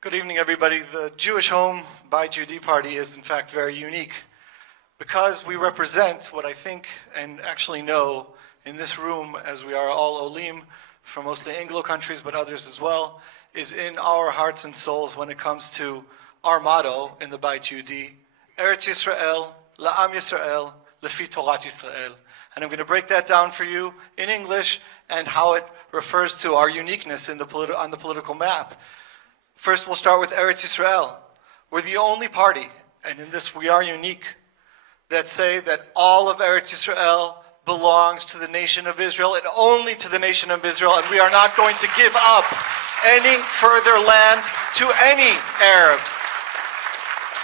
Good evening, everybody. The Jewish Home Bayit Yehudi party is, in fact, very unique because we represent what I think and actually know in this room, as we are all Olim from mostly Anglo countries, but others as well, is in our hearts and souls when it comes to our motto in the Bayit Yehudi, Eretz Yisrael, La'am Yisrael, Lefi Torat Yisrael. And I'm going to break that down for you in English and how it refers to our uniqueness in on the political map. First, we'll start with Eretz Yisrael. We're the only party, and in this we are unique, that say that all of Eretz Yisrael belongs to the nation of Israel and only to the nation of Israel, and we are not going to give up any further land to any Arabs.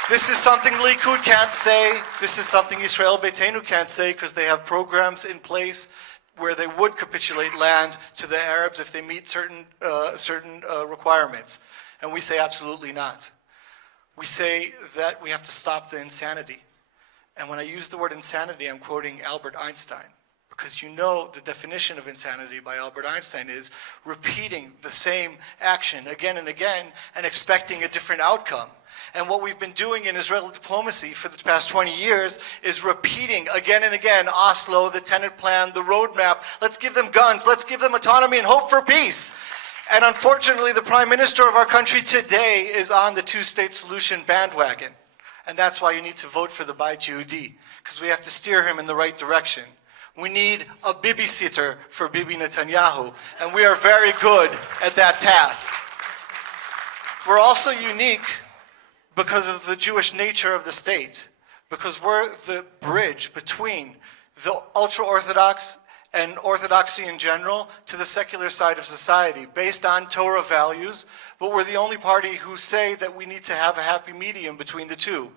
This is something Likud can't say. This is something Yisrael Beiteinu can't say because they have programs in place where they would capitulate land to the Arabs if they meet certain requirements. And we say absolutely not. We say that we have to stop the insanity. And when I use the word insanity, I'm quoting Albert Einstein. Because you know the definition of insanity by Albert Einstein is repeating the same action again and again and expecting a different outcome. And what we've been doing in Israeli diplomacy for the past 20 years is repeating again and again Oslo, the Tenet Plan, the roadmap. Let's give them guns, let's give them autonomy and hope for peace. And unfortunately, the Prime Minister of our country today is on the two-state solution bandwagon. And that's why you need to vote for the Bayit Yehudi, because we have to steer him in the right direction. We need a babysitter for Bibi Netanyahu, and we are very good at that task. We're also unique because of the Jewish nature of the state, because we're the bridge between the ultra-Orthodox and Orthodoxy in general to the secular side of society, based on Torah values, but we're the only party who say that we need to have a happy medium between the two.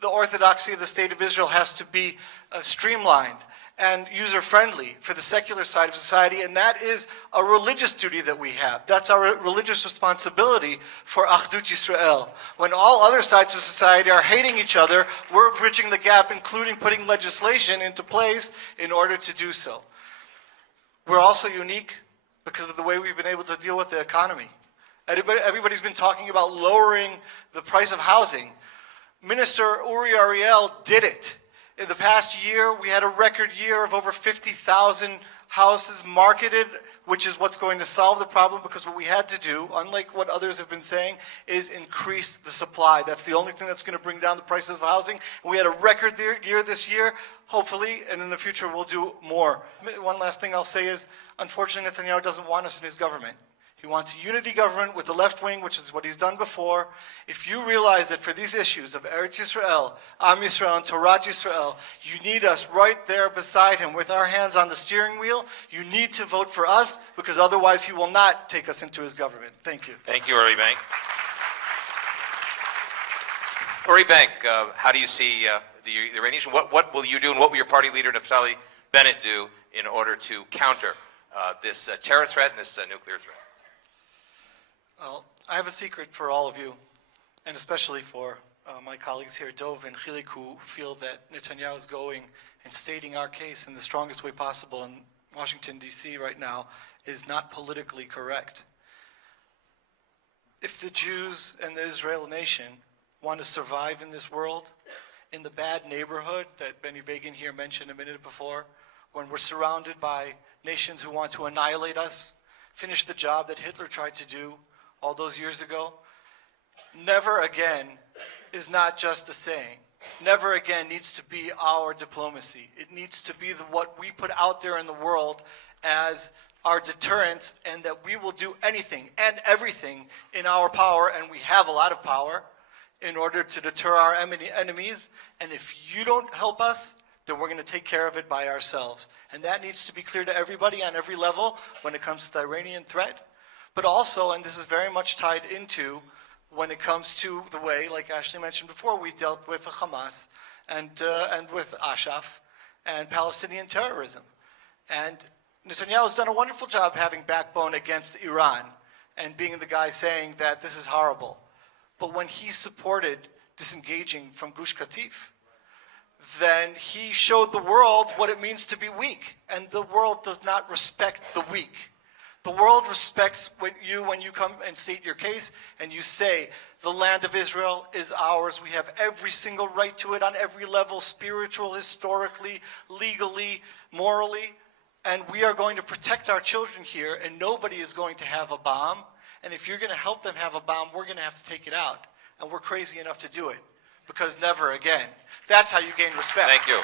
The orthodoxy of the state of Israel has to be streamlined and user-friendly for the secular side of society, and that is a religious duty that we have. That's our religious responsibility for Achdut Yisrael. When all other sides of society are hating each other, we're bridging the gap, including putting legislation into place in order to do so. We're also unique because of the way we've been able to deal with the economy. Everybody's been talking about lowering the price of housing. Minister Uri did it. In the past year, we had a record year of over 50,000 houses marketed, which is what's going to solve the problem, because what we had to do, unlike what others have been saying, is increase the supply. That's the only thing that's going to bring down the prices of housing. And we had a record year this year, hopefully, and in the future we'll do more. One last thing I'll say is, unfortunately, Netanyahu doesn't want us in his government. He wants a unity government with the left wing, which is what he's done before. If you realize that for these issues of Eretz Yisrael, Am Yisrael, and Torat Yisrael, you need us right there beside him with our hands on the steering wheel. You need to vote for us, because otherwise he will not take us into his government. Thank you. Thank you, Uri Bank. Uri Bank, how do you see the Iranian? What will you do, and what will your party leader, Naftali Bennett, do in order to counter this terror threat and this nuclear threat? Well, I have a secret for all of you, and especially for my colleagues here, Dov and Hilik, who feel that Netanyahu is going and stating our case in the strongest way possible in Washington, D.C. right now is not politically correct. If the Jews and the Israeli nation want to survive in this world, in the bad neighborhood that Benny Begin here mentioned a minute before, when we're surrounded by nations who want to annihilate us, finish the job that Hitler tried to do all those years ago, never again is not just a saying. Never again needs to be our diplomacy. It needs to be what we put out there in the world as our deterrence, and that we will do anything and everything in our power, and we have a lot of power, in order to deter our enemies. And if you don't help us, then we're going to take care of it by ourselves. And that needs to be clear to everybody on every level when it comes to the Iranian threat. But also, and this is very much tied into when it comes to the way, like Ashley mentioned before, we dealt with Hamas and with Ashraf and Palestinian terrorism. And Netanyahu has done a wonderful job having backbone against Iran and being the guy saying that this is horrible. But when he supported disengaging from Gush Katif, then he showed the world what it means to be weak. And the world does not respect the weak. The world respects when you come and state your case and you say, the land of Israel is ours. We have every single right to it on every level, spiritual, historically, legally, morally. And we are going to protect our children here, and nobody is going to have a bomb. And if you're going to help them have a bomb, we're going to have to take it out. And we're crazy enough to do it, because never again. That's how you gain respect. Thank you.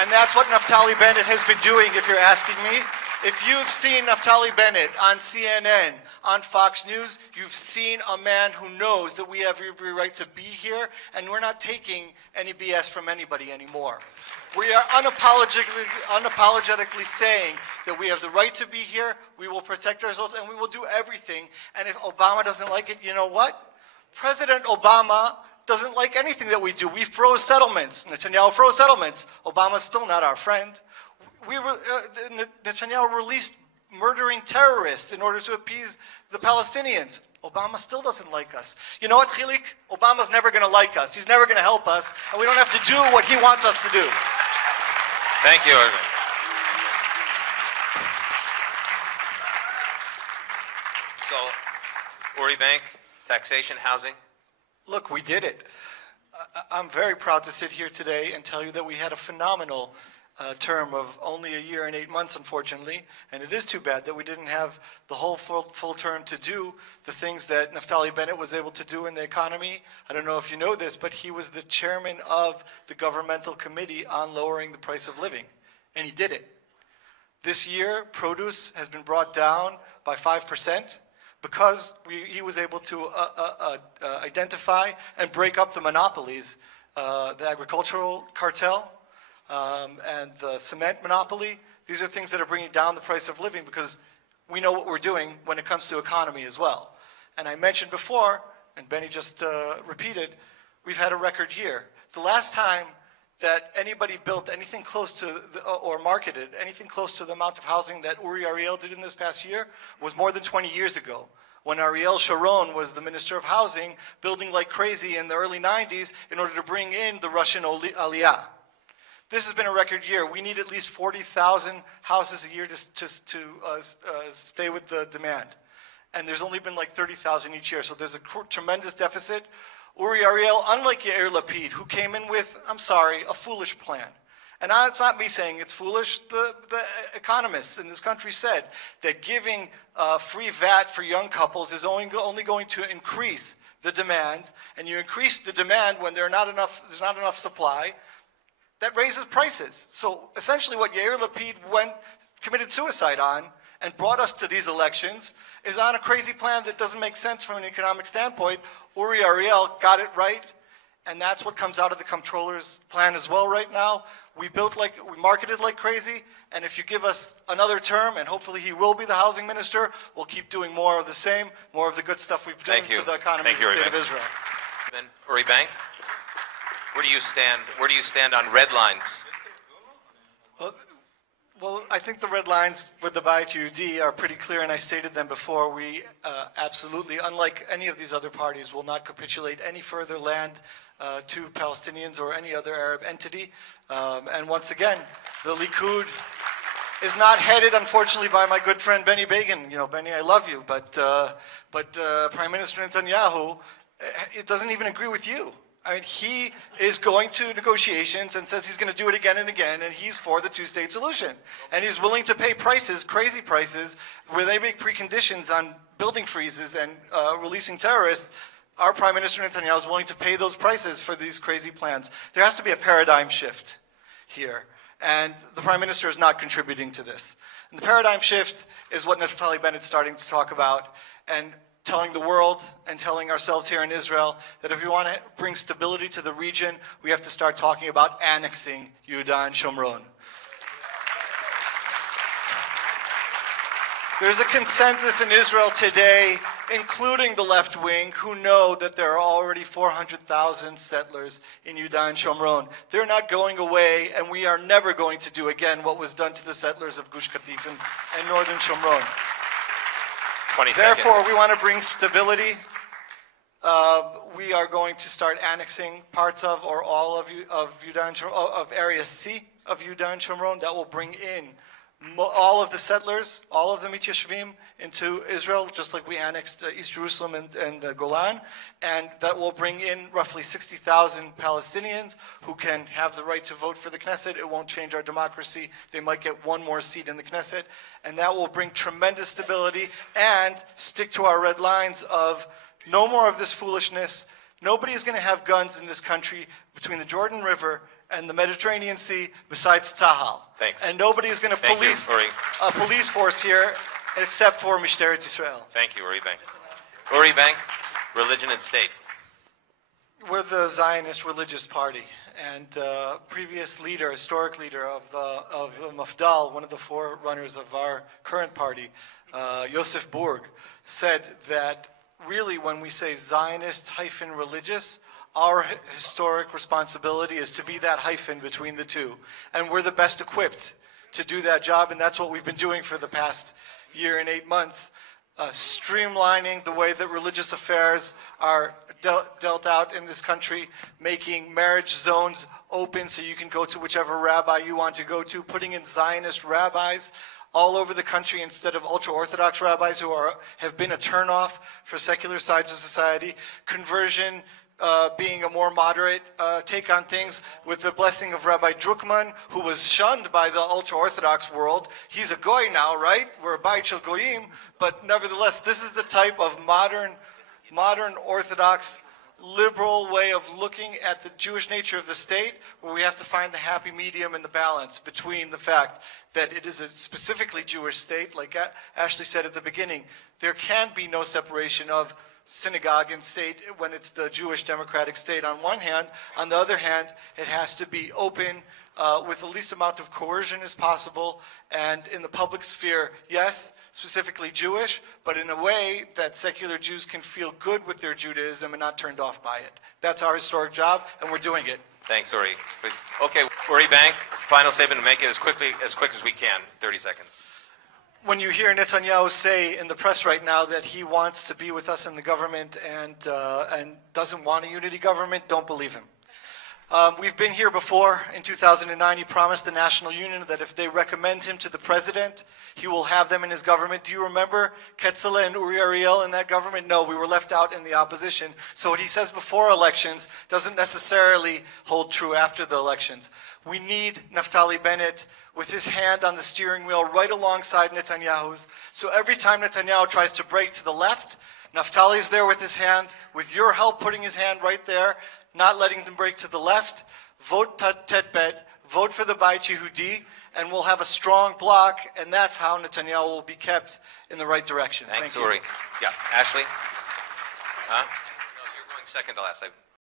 And that's what Naftali Bennett has been doing, if you're asking me. If you've seen Naftali Bennett on CNN, on Fox News, you've seen a man who knows that we have every right to be here, and we're not taking any BS from anybody anymore. We are unapologetically saying that we have the right to be here, we will protect ourselves, and we will do everything. And if Obama doesn't like it, you know what? President Obama doesn't like anything that we do. We froze settlements. Netanyahu froze settlements. Obama's still not our friend. Netanyahu released murdering terrorists in order to appease the Palestinians. Obama still doesn't like us. You know what, Hilik? Obama's never going to like us. He's never going to help us, and we don't have to do what he wants us to do. Thank you, Uri. So, Uri Bank, taxation, housing. Look, we did it. I'm very proud to sit here today and tell you that we had a phenomenal term of only a year and 8 months, unfortunately, and it is too bad that we didn't have the whole full term to do the things that Naftali Bennett was able to do in the economy. I don't know if you know this, but he was the chairman of the governmental committee on lowering the price of living, and he did it. This year, produce has been brought down by 5% because he was able to identify and break up the monopolies, the agricultural cartel, and the cement monopoly. These are things that are bringing down the price of living because we know what we're doing when it comes to economy as well. And I mentioned before, and Benny just repeated, we've had a record year. The last time that anybody built anything close to, or marketed anything close to the amount of housing that Uri Ariel did in this past year was more than 20 years ago, when Ariel Sharon was the Minister of Housing, building like crazy in the early 90s in order to bring in the Russian Aliyah. This has been a record year. We need at least 40,000 houses a year to stay with the demand. And there's only been like 30,000 each year, so there's a tremendous deficit. Uri Ariel, unlike Yair Lapid, who came in with, I'm sorry, a foolish plan. And it's not me saying it's foolish. The economists in this country said that giving free VAT for young couples is only going to increase the demand. And you increase the demand when there's not enough supply. That raises prices. So essentially what Yair Lapid committed suicide on and brought us to these elections is on a crazy plan that doesn't make sense from an economic standpoint. Uri Ariel got it right, and that's what comes out of the comptroller's plan as well right now. We marketed like crazy, and if you give us another term, and hopefully he will be the housing minister, we'll keep doing more of the same, more of the good stuff we've done for the economy of the state of Israel. Then Uri Bank, where do you stand? Where do you stand on red lines? Well, I think the red lines with the Bayit Yehudi are pretty clear, and I stated them before. We absolutely, unlike any of these other parties, will not capitulate any further land to Palestinians or any other Arab entity. And once again, the Likud is not headed, unfortunately, by my good friend Benny Begin. You know, Benny, I love you, but Prime Minister Netanyahu, it doesn't even agree with you. I mean, he is going to negotiations and says he's going to do it again and again, and he's for the two-state solution. And he's willing to pay prices, crazy prices, where they make preconditions on building freezes and releasing terrorists. Our Prime Minister Netanyahu is willing to pay those prices for these crazy plans. There has to be a paradigm shift here, and the Prime Minister is not contributing to this. And the paradigm shift is what Naftali Bennett's starting to talk about, and telling the world and telling ourselves here in Israel that if we want to bring stability to the region, we have to start talking about annexing Yehuda and Shomron. There's a consensus in Israel today, including the left wing, who know that there are already 400,000 settlers in Yehuda and Shomron. They're not going away, and we are never going to do again what was done to the settlers of Gush Katif and northern Shomron. Therefore, we want to bring stability. We are going to start annexing parts of or all of Yehuda and Shomron, of Area C of Yehuda and Shomron. That will bring in all of the settlers, all of the mityashvim into Israel, just like we annexed East Jerusalem and the Golan, and that will bring in roughly 60,000 Palestinians who can have the right to vote for the Knesset. It won't change our democracy. They might get one more seat in the Knesset, and that will bring tremendous stability and stick to our red lines of no more of this foolishness. Nobody is going to have guns in this country between the Jordan River and the Mediterranean Sea besides Tzahal. Thanks. And nobody is going to police a police force here except for Mishteret Yisrael. Thank you, Uri Bank. Uri Bank, religion and state. We're the Zionist religious party, and historic leader of the Mafdal, one of the forerunners of our current party, Yosef Burg, said that really when we say Zionist-religious, our historic responsibility is to be that hyphen between the two. And we're the best equipped to do that job, and that's what we've been doing for the past year and 8 months, streamlining the way that religious affairs are dealt out in this country, making marriage zones open so you can go to whichever rabbi you want to go to, putting in Zionist rabbis all over the country instead of ultra-Orthodox rabbis who have been a turnoff for secular sides of society, conversion being a more moderate take on things with the blessing of Rabbi Druckmann, who was shunned by the ultra-Orthodox world. He's a goy now, right? We're a Bayit Shel Goyim, but nevertheless, this is the type of modern Orthodox liberal way of looking at the Jewish nature of the state, where we have to find the happy medium and the balance between the fact that it is a specifically Jewish state, like Ashley said at the beginning. There can be no separation of synagogue and state when it's the Jewish democratic state on one hand. On the other hand, it has to be open with the least amount of coercion as possible, and in the public sphere, yes, specifically Jewish, but in a way that secular Jews can feel good with their Judaism and not turned off by it. That's our historic job, and we're doing it. Thanks, Uri. Okay, Uri Bank, final statement to make it as quick as we can, 30 seconds. When you hear Netanyahu say in the press right now that he wants to be with us in the government and doesn't want a unity government, don't believe him. We've been here before. In 2009, he promised the National Union that if they recommend him to the president, he will have them in his government. Do you remember Ketzaleh and Uri Ariel in that government? No, we were left out in the opposition. So what he says before elections doesn't necessarily hold true after the elections. We need Naftali Bennett with his hand on the steering wheel right alongside Netanyahu's. So every time Netanyahu tries to break to the left, Naftali is there with his hand, with your help putting his hand right there, not letting them break to the left. Vote Tet Bet, vote for the Bayit Yehudi, and we'll have a strong bloc, and that's how Netanyahu will be kept in the right direction. Thanks, Thank you. Uri. Yeah, Ashley? Huh? No, you're going second to last.